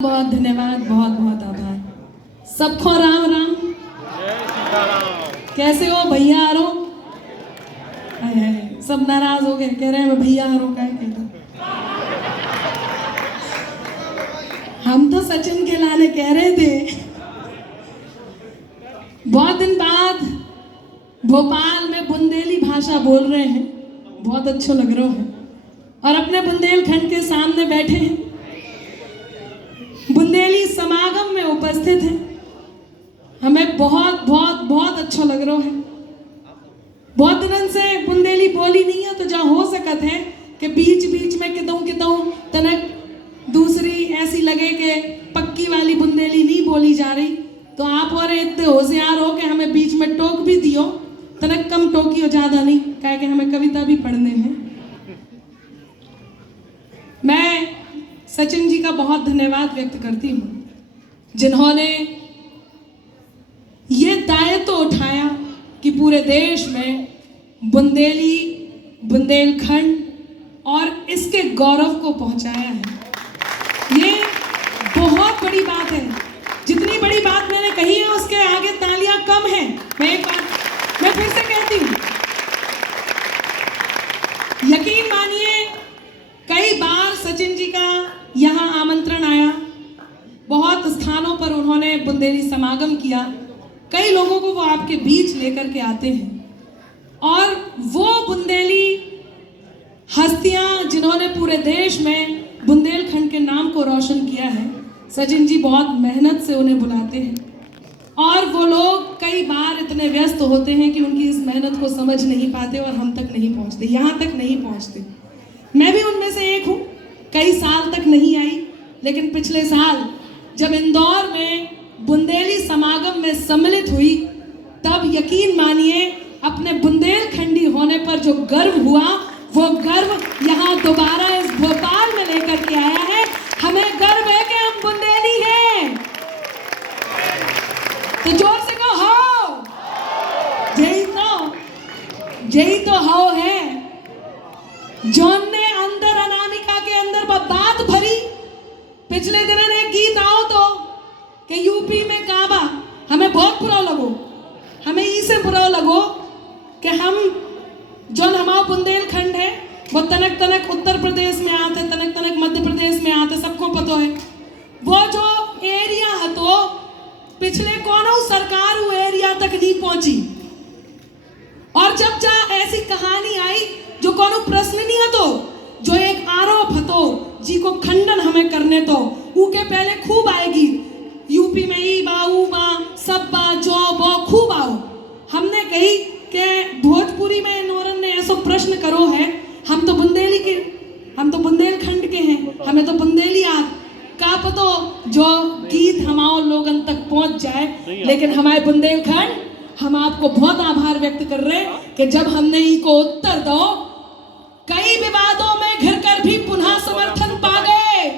बहुत धन्यवाद, बहुत बहुत आभार सबको। राम राम, कैसे हो भैया आरो? सब नाराज हो गए, कह रहे हैं मैं भैया आरो का कहते। हम तो सचिन के लाने कह रहे थे। बहुत दिन बाद भोपाल में बुंदेली भाषा बोल रहे हैं, बहुत अच्छा लग रहा है। और अपने बुंदेलखंड के सामने बैठे हैं, बुंदेली समागम में उपस्थित हैं। हमें बहुत बहुत बहुत अच्छा लग रहा है। बहुत दिनों से बुंदेली बोली नहीं है, तो जहाँ हो सकत है कि बीच बीच में कितों तनक दूसरी ऐसी लगे कि पक्की वाली बुंदेली नहीं बोली जा रही, तो आप और इतने होशियार हो कि हमें बीच में टोक भी दियो। तनक कम टोकी हो, ज़्यादा नहीं, कह के हमें कविता भी पढ़ने हैं। मैं सचिन जी का बहुत धन्यवाद व्यक्त करती हूँ, जिन्होंने ये दायित्व उठाया कि पूरे देश में बुंदेली, बुंदेलखंड और इसके गौरव को पहुंचाया है। ये बहुत बड़ी बात है। जितनी बड़ी बात मैंने कही है उसके आगे तालियां कम हैं। मैं फिर से कहती हूँ, यकीन मानिए कई बार सचिन जी का यहाँ आमंत्रण आया, बहुत स्थानों पर उन्होंने बुंदेली समागम किया, कई लोगों को वो आपके बीच लेकर के आते हैं। और वो बुंदेली हस्तियां जिन्होंने पूरे देश में बुंदेलखंड के नाम को रोशन किया है, सचिन जी बहुत मेहनत से उन्हें बुलाते हैं। और वो लोग कई बार इतने व्यस्त होते हैं कि उनकी इस मेहनत को समझ नहीं पाते और हम तक नहीं पहुँचते, यहाँ तक नहीं पहुँचते। मैं भी उनमें से एक हूँ। कई साल तक नहीं आई, लेकिन पिछले साल जब इंदौर में बुंदेली समागम में सम्मिलित हुई, तब यकीन मानिए अपने बुंदेलखंडी होने पर जो गर्व हुआ, वो गर्व यहाँ दोबारा इस भोपाल में लेकर के आया है। हमें गर्व है कि हम बुंदेली हैं। तो जोर से कहो हो, जय तो हो है। जॉन ने अंदर अनामिका के अंदर बात भरी। पिछले दिन एक गीत आओ तो कि यूपी में काबा, हमें बहुत बुरा लगो, हमें इसे बुरा लगो कि हम जो हमारा बुंदेलखंड है वो तनक तनक उत्तर प्रदेश में आते, तनक तनक मध्य प्रदेश में आते, सबको पता है। वो जो एरिया है तो पिछले कोनो सरकार वो एरिया तक नहीं पहुंची। और जब जा ऐसी कहानी आई जो कोनो प्रश्न नहीं है, तो जो एक आरोप है तो जी को खंडन हमें करने तो ऊके पहले खूब आएगी। यूपी में ई बा ऊ बा सब बा जो बो खूब आओ। हमने कही कि भोजपुरी में नोरन ने ऐसा प्रश्न करो है, हम तो बुंदेली के, हम तो बुंदेलखंड के हैं, हमें तो बुंदेली आद का पतो जो गीत हमारे लोगन तक पहुंच जाए। लेकिन हमारे बुंदेलखंड, हम आपको बहुत आभार व्यक्त कर रहे हैं कि जब हमने ई को उत्तर दो, कई विवादों में घिर कर भी पुनः समर्थन पा गए।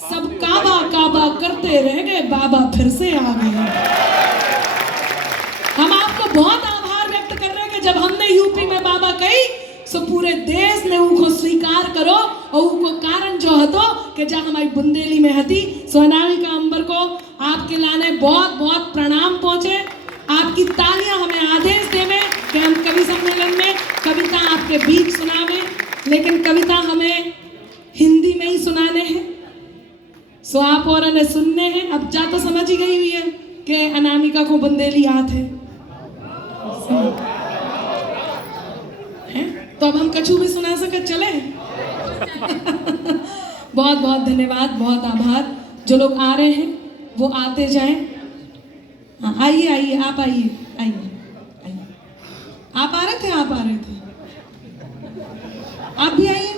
सब काबा काबा करते रह गए, बाबा फिर से आ गए। हम आपको बहुत आभार व्यक्त कर रहे हैं कि जब हमने यूपी में बाबा कही, सो पूरे देश ने उनको स्वीकार करो। और उनको कारण जो है तो कि जहाँ हमारी बुंदेली में हती, सोनामिका अंबर को आपके लाने बहुत बहुत प्रणाम पहुंचे। आपकी तालियां हमें आदेश देवे कि हम कवि सम्मेलन में कविता आपके बीच सुनावे, लेकिन कविता हमें हिंदी में ही सुनाने हैं। सो आप और ने सुनने हैं। अब जा तो समझ ही गई हुई है कि अनामिका को बुंदेली आत है, तो अब हम कछु भी सुना सके, चले। बहुत बहुत धन्यवाद, बहुत आभार। जो लोग आ रहे हैं वो आते जाएं। हाँ, आइए आइए, आप आइए आइए आइए। आप आ रहे थे, आप आ रहे थे, आप भी आइए।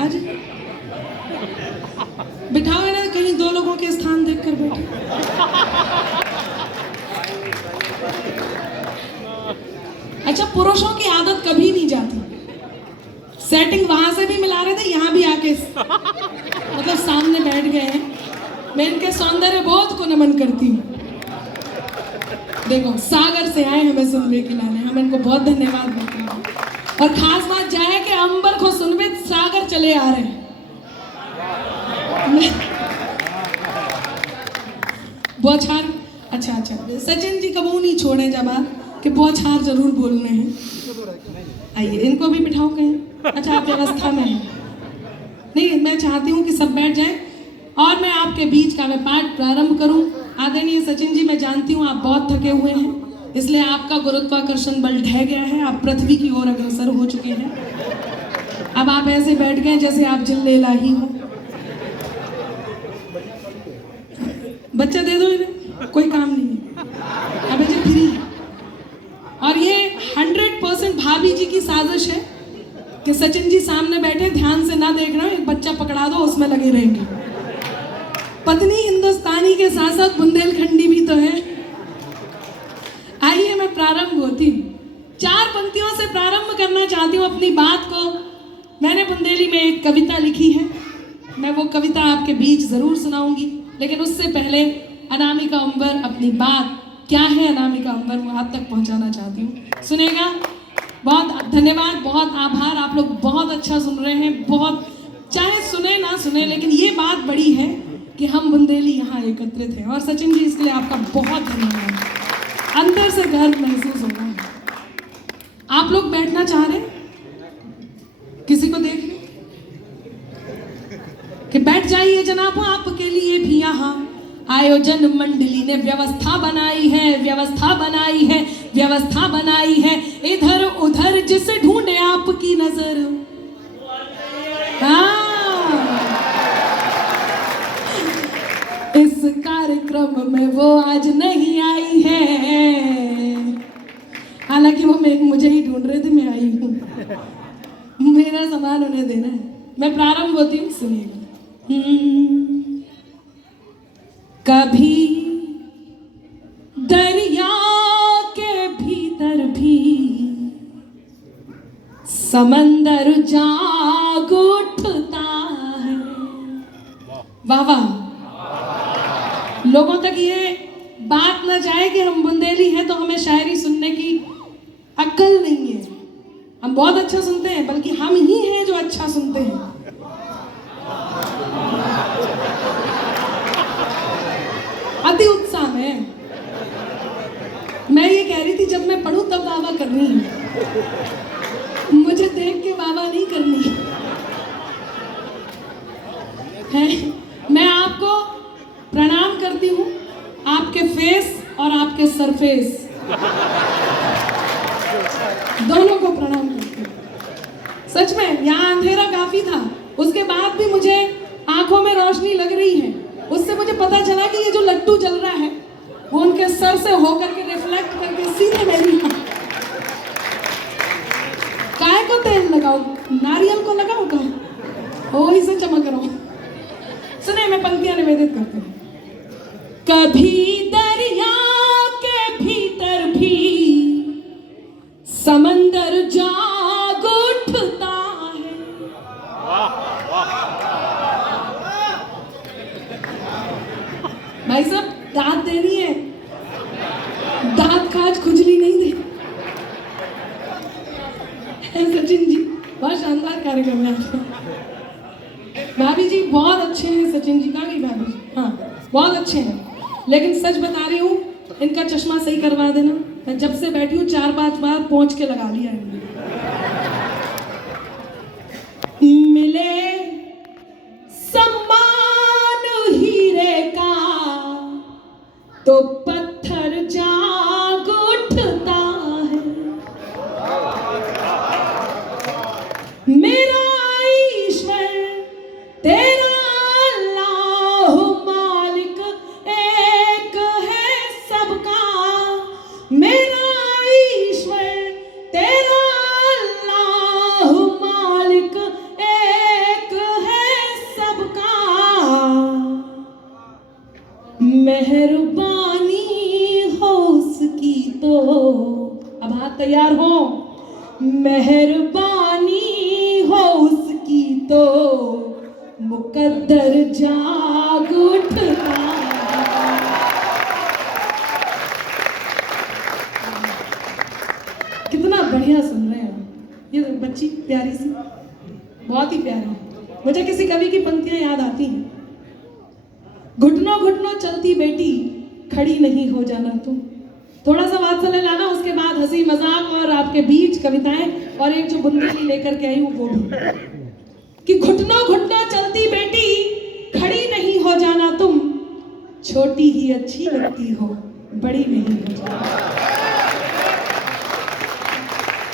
आज बिठाओ है ना, कहीं दो लोगों के स्थान देखकर बैठे। अच्छा, पुरुषों की आदत कभी नहीं जाती। सेटिंग वहां से भी मिला रहे थे, यहाँ भी आके मतलब सामने बैठ गए हैं। मैं इनके सौंदर्य बोध को नमन करती हूँ। देखो, सागर से आए हमें सुनवे के लाने, हम इनको बहुत धन्यवाद देते हैं। और खास बात जाए कि अंबर को सुनवे सागर चले आ रहे हैं। बौछार। अच्छा अच्छा, सचिन जी कबू नहीं छोड़े जब आप कि बौछार जरूर बोलने हैं। आइए इनको भी बिठाओ कहीं। अच्छा आप व्यवस्था में हैं? नहीं, मैं चाहती हूँ कि सब बैठ जाएं और मैं आपके बीच का मैं पाठ प्रारंभ करूं। आदरणीय सचिन जी, मैं जानती हूँ आप बहुत थके हुए हैं, इसलिए आपका गुरुत्वाकर्षण बल ढह गया है, आप पृथ्वी की ओर अग्रसर हो चुके हैं। अब आप ऐसे बैठ गए जैसे आप जिल्लेला ही हो। बच्चा दे दो इन्हें, कोई काम नहीं है, अब ये फ्री है। और ये 100% भाभी जी की साजिश है कि सचिन जी सामने बैठे, ध्यान से ना देख रहे हो, एक बच्चा पकड़ा दो, उसमें लगे रहेंगे। पत्नी हिंदुस्तानी के साथ साथ बुंदेलखंडी भी तो है। आइए मैं प्रारंभ होती हूँ। 4 पंक्तियों से प्रारंभ करना चाहती हूँ अपनी बात को। मैंने बुंदेली में एक कविता लिखी है, मैं वो कविता आपके बीच जरूर सुनाऊंगी, लेकिन उससे पहले अनामिका अंबर अपनी बात क्या है अनामिका अंबर वो आप तक पहुंचाना चाहती हूँ। सुनेगा? बहुत धन्यवाद, बहुत आभार। आप लोग बहुत अच्छा सुन रहे हैं, बहुत, चाहे सुने ना सुने, लेकिन ये बात बड़ी है कि हम बुंदेली यहाँ एकत्रित हैं। और सचिन जी इसके लिए आपका बहुत धन्यवाद, अंदर से गर्व महसूस हो रहा है। आप लोग बैठना चाह रहे हैं? किसी को देख लें कि बैठ जाइए जनाब, आपके लिए भी यहाँ आयोजन मंडली ने व्यवस्था बनाई है, व्यवस्था बनाई है, व्यवस्था बनाई है। इधर उधर जिसे ढूंढे आपकी नजर, हाँ, इस कार्यक्रम में वो आज नहीं आई है। हालांकि वो मुझे ही ढूंढ रहे थे, मैं आई हूँ, मेरा सामान उन्हें देना है। मैं प्रारंभ होती हूँ, सुनिएगा। कभी दरिया के भीतर भी समंदर जाग उठता है। वाह वाह, लोगों तक ये बात ना जाए कि हम बुंदेली हैं तो हमें शायरी सुनने की अक्ल नहीं है। हम बहुत अच्छा सुनते हैं, बल्कि हम ही हैं जो अच्छा सुनते हैं। अति उत्साह में मैं ये कह रही थी, जब मैं पढ़ूं तब वाह वाह करनी है, मुझे देख के वाह वाह नहीं करनी है। मैं आपको प्रणाम करती हूँ, आपके फेस और आपके सरफेस दोनों को प्रणाम करती हूँ। सच में यहाँ अंधेरा काफी था, उसके बाद भी मुझे आंखों में रोशनी लग रही है। उससे मुझे पता चला कि ये जो लट्टू चल रहा है वो उनके सर से होकर के रिफ्लेक्ट करके सीधे मेरी काय को तेल लगाओ, नारियल को लगाओ, का ओ इसे चमक रहा हूं। सुने, मैं पंक्तियां निवेदित करती हूँ। कभी दरिया के भीतर भी समंदर जाग उठता है। भाई साहब, दांत देनी है, दांत का आज खुजली नहीं दे। सचिन जी बहुत शानदार कार्यक्रम है आपका। भाभी जी बहुत अच्छे हैं। सचिन जी कहाँ गई भाभी जी? हाँ बहुत अच्छे हैं, लेकिन सच बता रही हूँ, इनका चश्मा सही करवा देना। मैं जब से बैठी हूँ 4-5 बार पहुँच के लगा लिया इन्होंने। मिले सम्मान हीरे का तो पत्थर जाग उठता है। मेरा ईश्वर तेरा अल्लाह मालिक एक है सबका। मेरा ईश्वर तेरा अल्लाह मालिक एक है सबका। मेहरबानी हो उसकी तो, अब हाथ तैयार हो, मेहरबानी हो उसकी तो मुकद्दर जाग उठता। कितना बढ़िया सुन रहे हैं ये बच्ची, प्यारी सी, बहुत ही प्यारी। मुझे किसी कवि की पंक्तियां याद आती हैं। घुटनों घुटनों चलती बेटी खड़ी नहीं हो जाना तुम। थोड़ा सा वात्सल्य लाना, उसके बाद हंसी मजाक और आपके बीच कविताएं, और एक जो बुंदेली लेकर के आई हूँ वो भी, कि घुटनों घुटना चलती बेटी, खड़ी नहीं हो जाना तुम, छोटी ही अच्छी लगती हो, बड़ी नहीं हो जाना।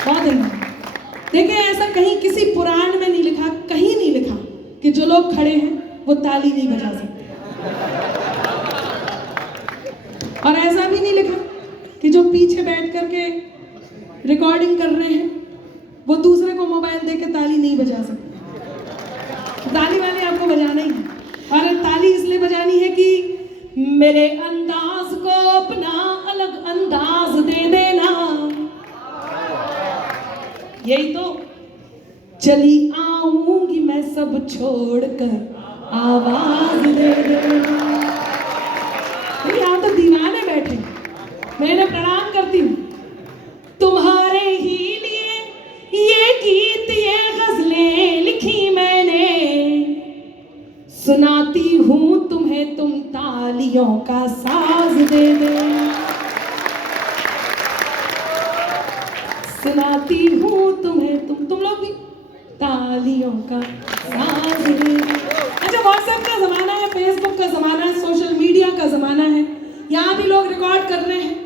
बहुत है। देखिए, ऐसा कहीं किसी पुराण में नहीं लिखा, कहीं नहीं लिखा कि जो लोग खड़े हैं वो ताली नहीं बजा सकते, और ऐसा भी नहीं लिखा कि जो पीछे बैठ करके रिकॉर्डिंग कर रहे हैं वो दूसरे को मोबाइल देके ताली नहीं बजा सकते। ताली वाले आपको बजाना ही है, और ताली इसलिए बजानी है कि मेरे अंदाज को अपना अलग अंदाज दे देना, यही तो चली आऊंगी मैं सब छोड़कर आवाज दे देना। यहाँ तो दीवाने बैठे, मैं इन्हें प्रणाम करती हूँ। तुम्हारे ही लिए ये गीत ये गजलें लिखी मैंने, सुनाती हूँ तुम्हें, तुम तालियों का साज दे देना, सुनाती हूँ तुम्हें, तुम लोग भी तालियों का साज दे देना। अच्छा, व्हाट्सएप का जमाना है, फेसबुक का जमाना है, सोशल मीडिया का जमाना है, यहाँ भी लोग रिकॉर्ड कर रहे हैं,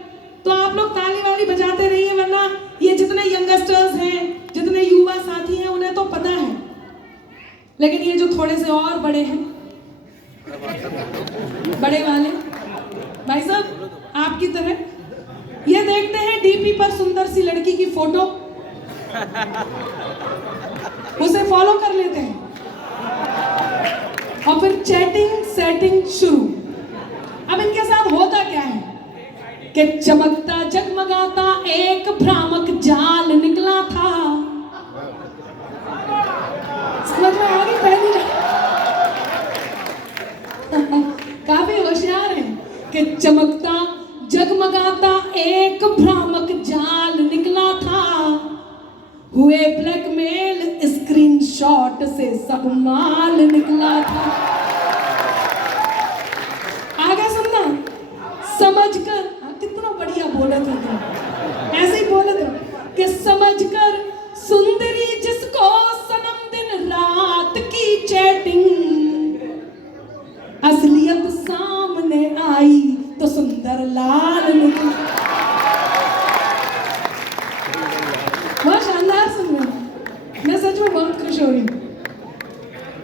तो आप लोग ताली वाली बजाते रहिए, वरना ये जितने यंगस्टर्स हैं, जितने युवा साथी हैं, उन्हें तो पता है, लेकिन ये जो थोड़े से और बड़े हैं, बड़े वाले भाई साहब आपकी तरह, ये देखते हैं डीपी पर सुंदर सी लड़की की फोटो, उसे फॉलो कर लेते हैं, और फिर चैटिंग सेटिंग शुरू। अब इनके साथ होता क्या है कि चमकता जगमगाता एक भ्रामक जाल निकला था, समझ में आ गई पहली? काफी होशियार है कि चमकता जगमगाता एक भ्रामक जाल निकला था, हुए ब्लैकमेल स्क्रीनशॉट से सब माल निकला था।